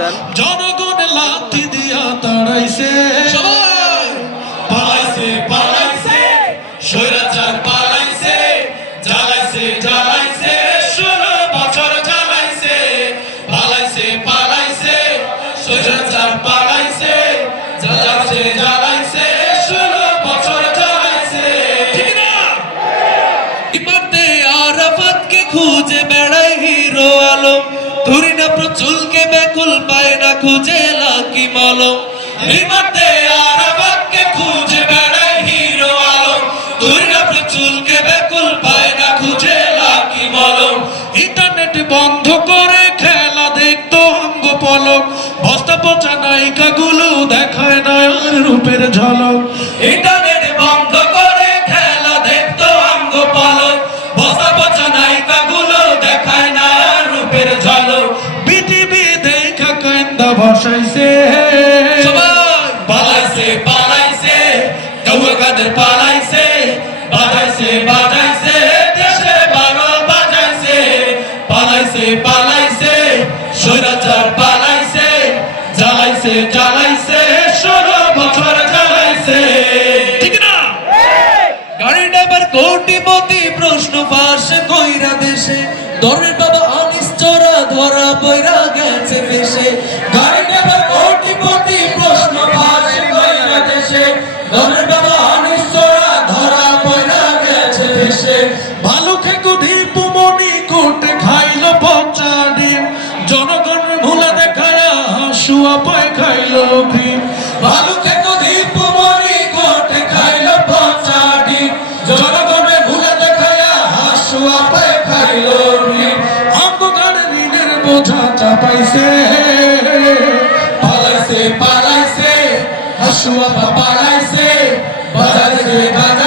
দেন জনগণে লাথি দিয়া তাড়াইছে। সবাই। পালাইছে পালাইছে স্বৈরাচার পালাইছে জ্বালাইছে জ্বালাইছে ষোলো বছর জ্বালাইছে পালাইছে পালাইছে স্বৈরাচার পালাইছে জ্বালাইছে জ্বালাইছে ষোলো বছর জ্বালাইছে। ঠিক না। ইমাতে আরাফাতকে খুঁজে বেড়াই প্রচুলকে বেকুল পায় না, খুঁজে লাকি মলম ইমাতে আরাফাতকে খুঁজে বেড়াই হিরো আলম ধরি না প্রচুলকে বেকুল পায় না, খুঁজে লাকি মলম ইন্টারনেট বন্ধ করে খেলা দেখতো অঙ্গ পলক বস্তা পচা নায়িকা গুলো দেখায় না আর রূপের ঝলক। ইন্টারনেট বন্ধ করে খেলা দেখতো অঙ্গ পালক বসা পচা নায়িকা কান্দা বসাইছে পালাইছে পালাইছে কাদের পালাইছে বাজাইছে বাজাইছে দেশে বাজাইছে পালাইছে পালাইছে পালাইছে জ্বালাইছে জ্বালাইছে, ষোলো বছর জ্বালাইছে। ঠিক না? গাড়ি ড্রাইভার কোটিপতি প্রশ্ন ফাঁস কইরা দেশে দরের বাবা অনিশ্চরা ধরা বইরা গেছে দেশে দেশে দরের বাবা অনিশ্চরা ধরা বইরা গেছে দেশে। ভালো খেকো দীপ মনি কোটে খাইলো পচা ডিম। দেখায় হাসুয়া পায় খাইলো দীপ মনি কোটে খাইলো পচাডি জনগণে ভুলে দেখায়া হাসুয়া পায় খাইলো ঋণ অঙ্গকার ঋণের বোঝা চাপাইছে। পালাইছে পালাইছে বাজাইছে